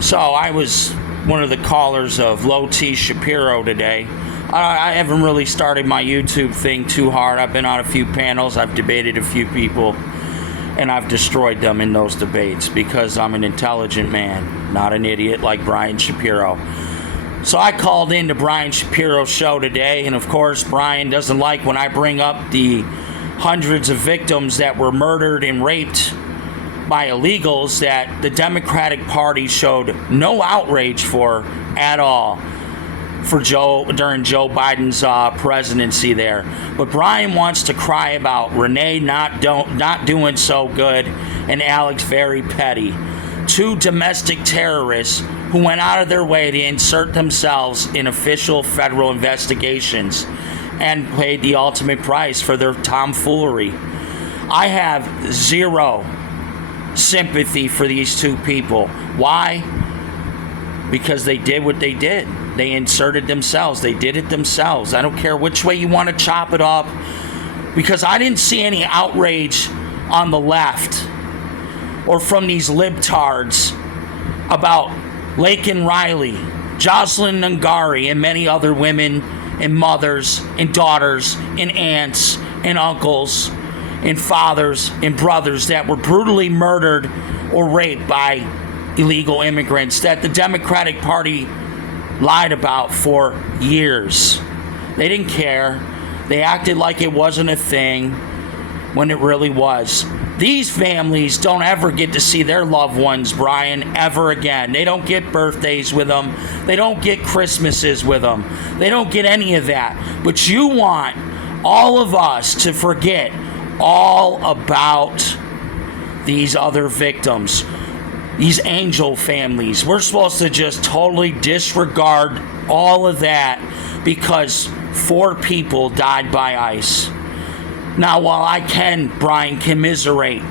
So I was one of the callers of Low T Shapiro today. I haven't really started my YouTube thing too hard. I've been on a few panels, I've debated a few people, and I've destroyed them in those debates because I'm an intelligent man, not an idiot like Brian Shapiro. So I called into Brian Shapiro's show today, and of course Brian doesn't like when I bring up the hundreds of victims that were murdered and raped by illegals that the Democratic Party showed no outrage for at all during Joe Biden's presidency there. But Brian wants to cry about Renee not doing so good and Alex very petty. Two domestic terrorists who went out of their way to insert themselves in official federal investigations and paid the ultimate price for their tomfoolery. I have zero sympathy for these two people. Why? Because they did what they did. They inserted themselves. They did it themselves. I don't care which way you want to chop it up, because I didn't see any outrage on the left or from these libtards about Laken Riley, Jocelyn Nungari, and many other women and mothers and daughters and aunts and uncles and fathers and brothers that were brutally murdered or raped by illegal immigrants that the Democratic Party lied about for years. They didn't care. They acted like it wasn't a thing when it really was. These families don't ever get to see their loved ones, Brian, ever again. They don't get birthdays with them. They don't get Christmases with them. They don't get any of that. But you want all of us to forget all about these other victims, these angel families. We're supposed to just totally disregard all of that because 4 people died by ICE. Now, while I can, Brian, commiserate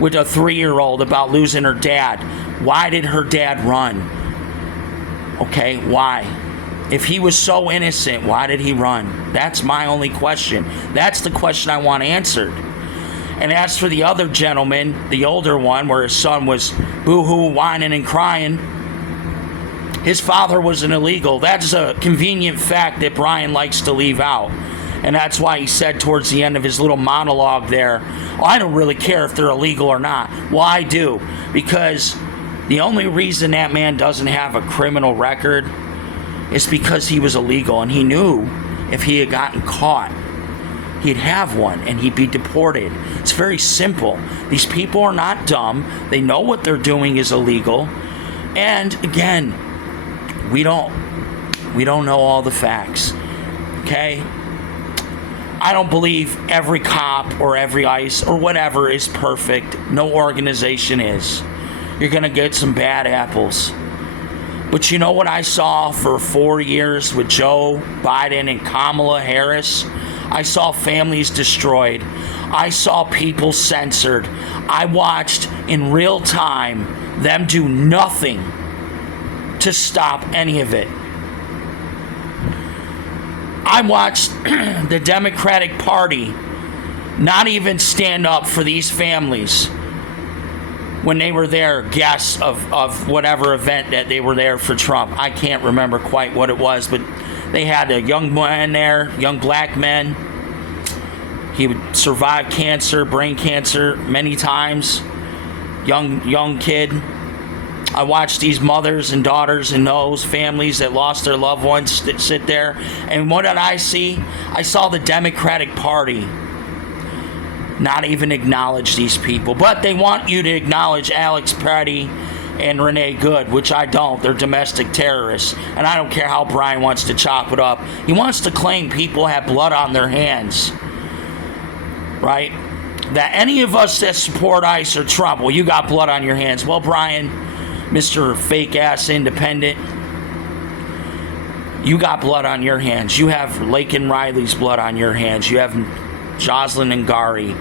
with a 3-year-old about losing her dad, why did her dad run? Okay, why? If he was so innocent, why did he run? That's my only question. That's the question I want answered. And as for the other gentleman, the older one, where his son was boo-hoo, whining and crying, his father was an illegal. That's a convenient fact that Brian likes to leave out. And that's why he said towards the end of his little monologue there, oh, I don't really care if they're illegal or not. Well, I do. Because the only reason that man doesn't have a criminal record is because he was illegal. And he knew if he had gotten caught, he'd have one and he'd be deported. It's very simple. These people are not dumb. They know what they're doing is illegal. And again, we don't know all the facts. Okay? I don't believe every cop or every ICE or whatever is perfect. No organization is. You're going to get some bad apples. But you know what I saw for 4 years with Joe Biden and Kamala Harris? I saw families destroyed. I saw people censored. I watched in real time them do nothing to stop any of it. I watched the Democratic Party not even stand up for these families when they were there, guests of whatever event that they were there for Trump. I can't remember quite what it was, but they had a young man there, young black man. He would survive cancer, brain cancer, many times. Young kid. I watched these mothers and daughters and those families that lost their loved ones sit there. And what did I see? I saw the Democratic Party not even acknowledge these people. But they want you to acknowledge Alex Petty and Renee Good, which I don't. They're domestic terrorists. And I don't care how Brian wants to chop it up. He wants to claim people have blood on their hands. Right? That any of us that support ICE or Trump, well, you got blood on your hands. Well, Brian, Mr. Fake-ass independent, you got blood on your hands. You have Laken Riley's blood on your hands. You have Jocelyn Nungari.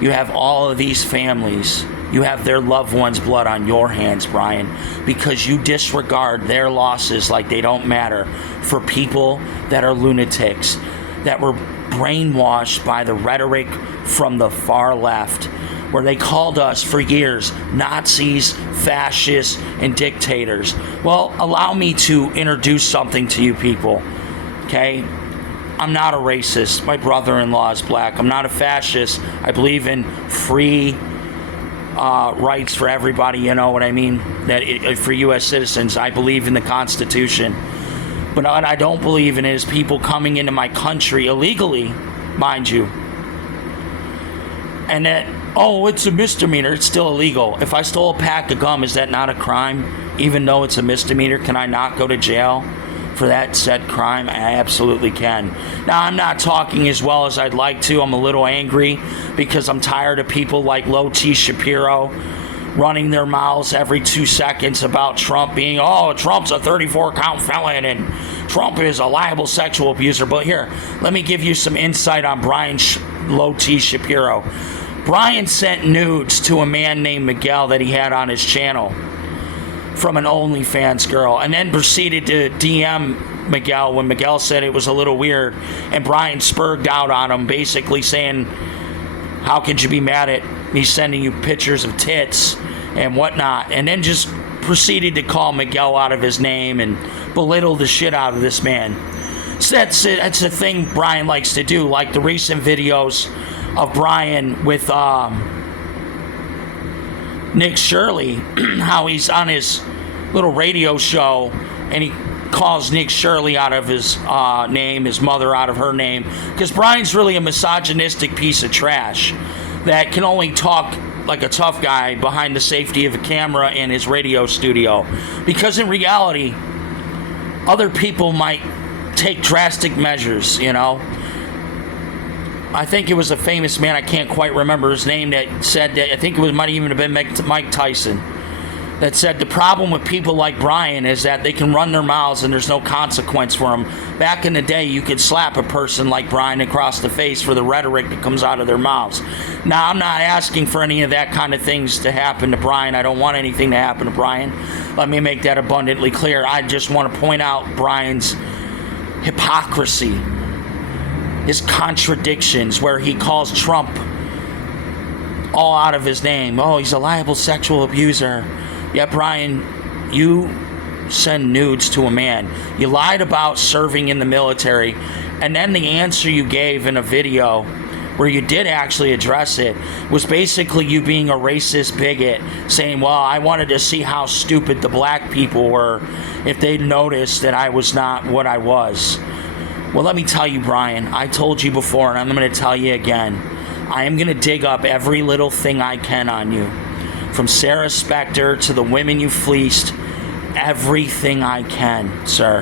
You have all of these families. You have their loved ones' blood on your hands, Brian, because you disregard their losses like they don't matter for people that are lunatics, that were brainwashed by the rhetoric from the far left. where they called us for years Nazis, fascists, and dictators. Well, allow me to introduce something to you people, okay? I'm not a racist. My brother-in-law is black. I'm not a fascist. I believe in free rights for everybody, you know what I mean? For U.S. citizens, I believe in the Constitution. But what I don't believe in is people coming into my country illegally, mind you. And that, oh, it's a misdemeanor. It's still illegal. If I stole a pack of gum, is that not a crime? Even though it's a misdemeanor, can I not go to jail for that said crime? I absolutely can. Now, I'm not talking as well as I'd like to. I'm a little angry because I'm tired of people like Low T. Shapiro running their mouths every 2 seconds about Trump being, oh, Trump's a 34-count felon and Trump is a liable sexual abuser. But here, let me give you some insight on Brian Low T. Shapiro. Brian sent nudes to a man named Miguel that he had on his channel from an OnlyFans girl, and then proceeded to DM Miguel when Miguel said it was a little weird, and Brian spurred out on him, basically saying, how could you be mad at me sending you pictures of tits and whatnot, and then just proceeded to call Miguel out of his name and belittle the shit out of this man. So that's it. That's the thing Brian likes to do, like the recent videos of Brian with Nick Shirley, how he's on his little radio show and he calls Nick Shirley out of his name, his mother out of her name, because Brian's really a misogynistic piece of trash that can only talk like a tough guy behind the safety of a camera in his radio studio, because in reality other people might take drastic measures, you know. I think it was a famous man, I can't quite remember his name, that said that, I think it might even have been Mike Tyson, that said the problem with people like Brian is that they can run their mouths and there's no consequence for them. Back in the day, you could slap a person like Brian across the face for the rhetoric that comes out of their mouths. Now, I'm not asking for any of that kind of things to happen to Brian. I don't want anything to happen to Brian. Let me make that abundantly clear. I just want to point out Brian's hypocrisy, his contradictions, where he calls Trump all out of his name. Oh, he's a liable sexual abuser. Yeah, Brian, you send nudes to a man. You lied about serving in the military, and then the answer you gave in a video where you did actually address it was basically you being a racist bigot, saying, well, I wanted to see how stupid the black people were if they'd noticed that I was not what I was. Well, let me tell you, Brian, I told you before, and I'm going to tell you again, I am going to dig up every little thing I can on you. From Sarah Specter to the women you fleeced, everything I can, sir.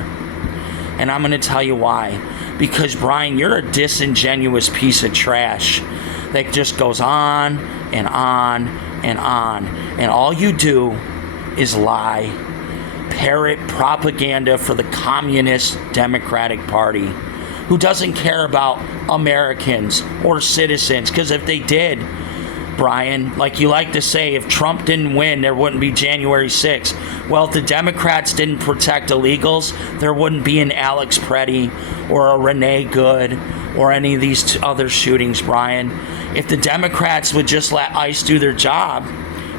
And I'm going to tell you why. Because, Brian, you're a disingenuous piece of trash that just goes on and on and on. And all you do is lie. Parrot propaganda for the Communist Democratic Party, who doesn't care about Americans or citizens. Because if they did, Brian, like you like to say, if Trump didn't win, there wouldn't be January 6th. Well, if the Democrats didn't protect illegals, there wouldn't be an Alex Preddy or a Renee Good or any of these other shootings, Brian. If the Democrats would just let ICE do their job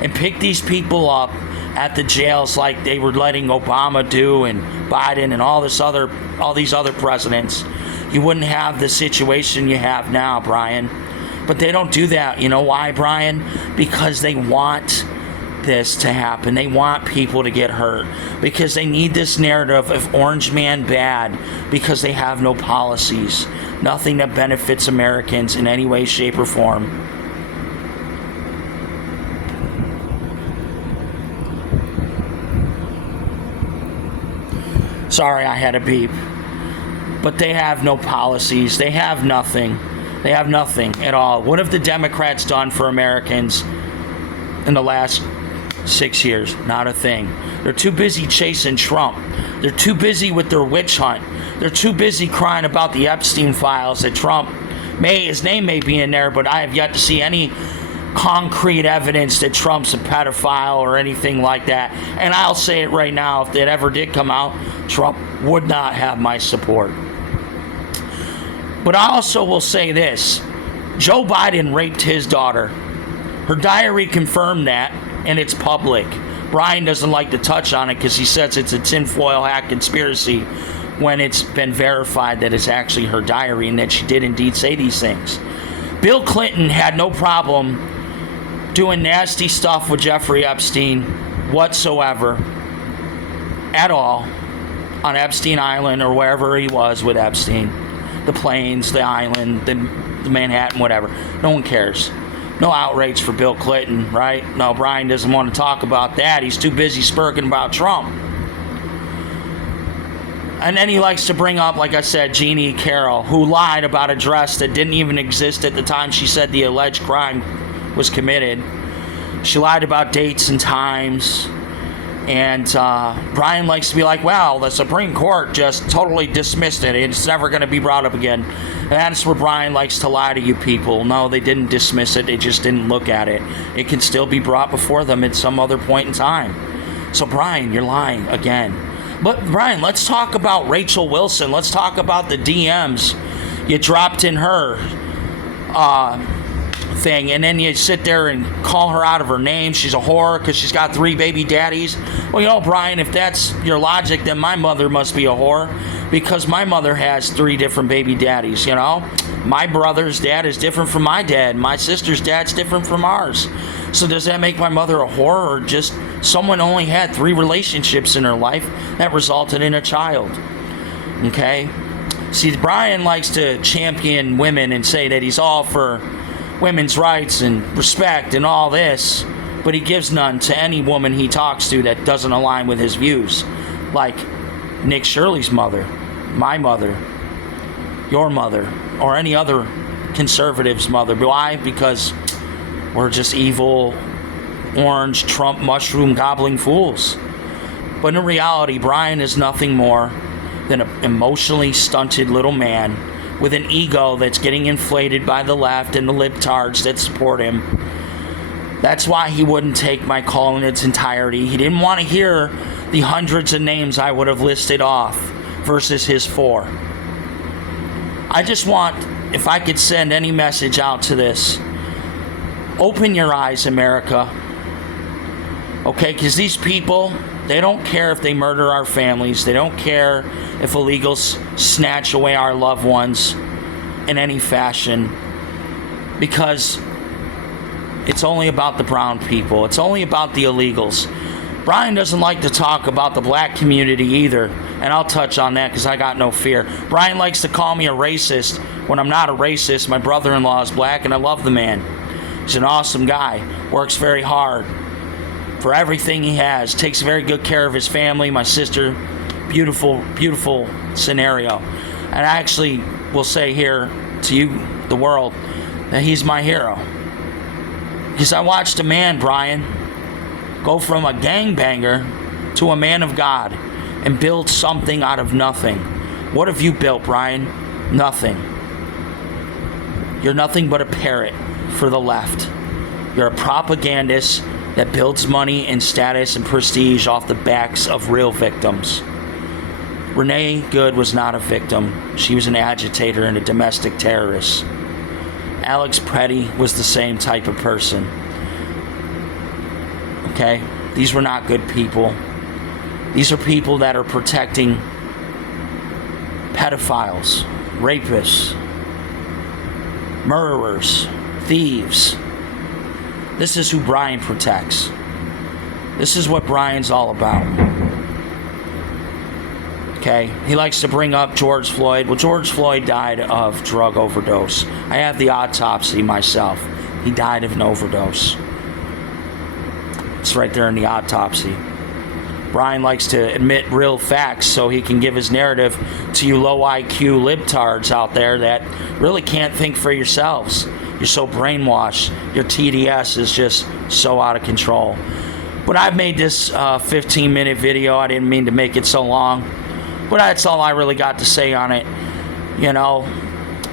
and pick these people up at the jails like they were letting Obama do and Biden and all these other presidents, you wouldn't have the situation you have now, Brian. But they don't do that. You know why, Brian? Because they want this to happen. They want people to get hurt. Because they need this narrative of Orange Man bad, because they have no policies. Nothing that benefits Americans in any way, shape, or form. Sorry, I had a beep. But they have no policies. They have nothing. They have nothing at all. What have the Democrats done for Americans in the last 6 years? Not a thing. They're too busy chasing Trump. They're too busy with their witch hunt. They're too busy crying about the Epstein files that Trump his name may be in there, but I have yet to see any concrete evidence that Trump's a pedophile or anything like that. And I'll say it right now, if it ever did come out, Trump would not have my support. But I also will say this. Joe Biden raped his daughter. Her diary confirmed that, and it's public. Brian doesn't like to touch on it because he says it's a tinfoil hat conspiracy when it's been verified that it's actually her diary and that she did indeed say these things. Bill Clinton had no problem doing nasty stuff with Jeffrey Epstein whatsoever at all on Epstein Island or wherever he was with Epstein. The planes, the island, the Manhattan, whatever. No one cares. No outrage for Bill Clinton, right? No, Brian doesn't want to talk about that. He's too busy spurking about Trump. And then he likes to bring up, like I said, Jeannie Carroll, who lied about a dress that didn't even exist at the time she said the alleged crime was committed. She lied about dates and times. And Brian likes to be like, well, the Supreme Court just totally dismissed it. It's never going to be brought up again. And that's where Brian likes to lie to you people. No, they didn't dismiss it. They just didn't look at it. It can still be brought before them at some other point in time. So, Brian, you're lying again. But, Brian, let's talk about Rachel Wilson. Let's talk about the DMs you dropped in her thing, and then you sit there and call her out of her name. She's a whore because she's got 3 baby daddies. Well, you know, Brian, if that's your logic, then my mother must be a whore because my mother has 3 different baby daddies, you know. My brother's dad is different from my dad. My sister's dad's different from ours. So does that make my mother a whore, or just someone only had 3 relationships in her life that resulted in a child? Okay? See, Brian likes to champion women and say that he's all for women's rights and respect and all this, but he gives none to any woman he talks to that doesn't align with his views, like Nick Shirley's mother, my mother, your mother, or any other conservative's mother. Why? Because we're just evil, orange, Trump, mushroom gobbling fools. But in reality, Brian is nothing more than an emotionally stunted little man with an ego that's getting inflated by the left and the libtards that support him. That's why he wouldn't take my call in its entirety. He didn't want to hear the hundreds of names I would have listed off versus his 4. I just want, if I could send any message out to this, open your eyes, America. Okay, because these people, they don't care if they murder our families. They don't care if illegals snatch away our loved ones in any fashion, because it's only about the brown people. It's only about the illegals. Brian doesn't like to talk about the black community either, and I'll touch on that because I got no fear. Brian likes to call me a racist when I'm not a racist. My brother-in-law is black, and I love the man. He's an awesome guy, works very hard for everything he has, takes very good care of his family, my sister. Beautiful, beautiful scenario. And I actually will say here to you, the world, that he's my hero. Because I watched a man, Brian, go from a gangbanger to a man of God and build something out of nothing. What have you built, Brian? Nothing. You're nothing but a parrot for the left. You're a propagandist that builds money and status and prestige off the backs of real victims. Renee Good was not a victim. She was an agitator and a domestic terrorist. Alex Petty was the same type of person. Okay? These were not good people. These are people that are protecting pedophiles, rapists, murderers, thieves. This is who Brian protects. This is what Brian's all about. Okay, he likes to bring up George Floyd. Well, George Floyd died of drug overdose. I have the autopsy myself. He died of an overdose. It's right there in the autopsy. Brian likes to admit real facts so he can give his narrative to you low IQ libtards out there that really can't think for yourselves. You're so brainwashed. Your TDS is just so out of control. But I've made this 15-minute video. I didn't mean to make it so long. But that's all I really got to say on it. You know,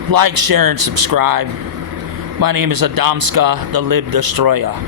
like, share, and subscribe. My name is Adamska, the Lib Destroyer.